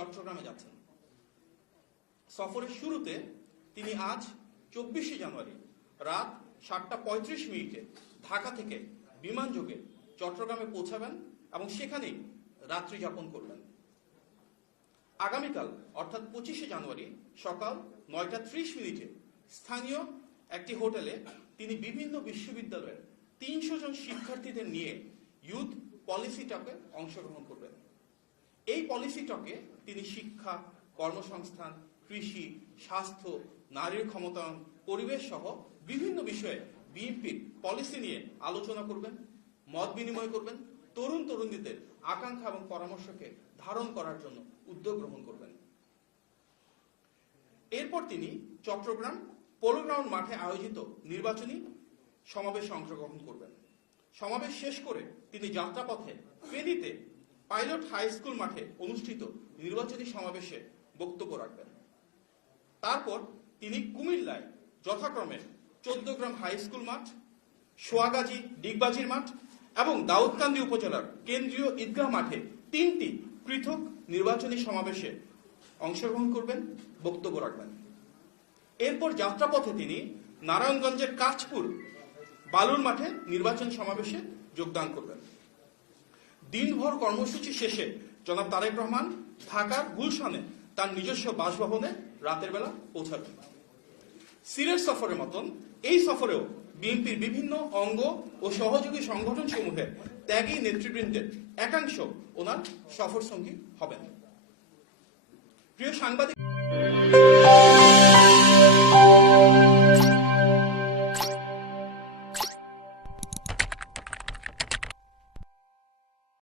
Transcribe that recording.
চট্টগ্রামে যাচ্ছেন। সফরের শুরুতে তিনি আজ 24শে জানুয়ারি রাত 7:35 ঢাকা থেকে বিমানযোগে চট্টগ্রামে পৌঁছাবেন এবং সেখানেই রাত্রি যাপন করবেন। আগামীকাল অর্থাৎ 25শে জানুয়ারি সকাল 9:30 স্থানীয় একটি হোটেলে তিনি বিভিন্ন বিশ্ববিদ্যালয়ের 300 জন শিক্ষার্থীদের নিয়ে ইউথ পলিসি টকে অংশগ্রহণ করবেন। এই পলিসি টকে তিনি শিক্ষা, কর্মসংস্থান, কৃষি, স্বাস্থ্য, নারীর ক্ষমতায়ন, পরিবেশ সহ বিভিন্ন বিষয়ে বিএনপির পলিসি নিয়ে আলোচনা করবেন, মত বিনিময় করবেন, তরুণ তরুণীদের আকাঙ্ক্ষা এবং পরামর্শকে ধারণ করার জন্য উদ্যোগ গ্রহণ করবেন। এরপর তিনি চট্টগ্রাম পোলো গ্রাউন্ড মাঠে আয়োজিত নির্বাচনী সমাবেশে অংশগ্রহণ করবেন। সমাবেশ শেষ করে তিনি যাত্রাপথে ফেনীতে পাইলট হাই স্কুল মাঠে অনুষ্ঠিত নির্বাচনী সমাবেশে বক্তব্য রাখবেন। তারপর তিনি কুমিল্লায় যথাক্রমে 14 গ্রাম হাই স্কুল মাঠ, সোয়াগাজী ডিগবাজির মাঠ এবং দাউদকান্দি উপজেলার কেন্দ্রীয় ঈদগাহ মাঠে 3টি পৃথক নির্বাচনী সমাবেশে অংশগ্রহণ করবেন, বক্তব্য রাখবেন। এরপর যাত্রাপথে তিনি নারায়ণগঞ্জের কাঁচপুর বালুর মাঠে নির্বাচনী সমাবেশে যোগদান করবেন। দিনভর কর্মসূচি শেষে জনাব তারেক রহমান ঢাকার গুলশানে তার নিজস্ব বাসভবনে রাতের বেলা পৌঁছাবেন। সিলেট সফরের মতন এই সফরেও বিএনপির বিভিন্ন অঙ্গ ও সহযোগী সংগঠন সমূহের ত্যাগী নেতৃবৃন্দের একাংশ ওনার সফর সঙ্গী হবেন। প্রিয় সাংবাদিক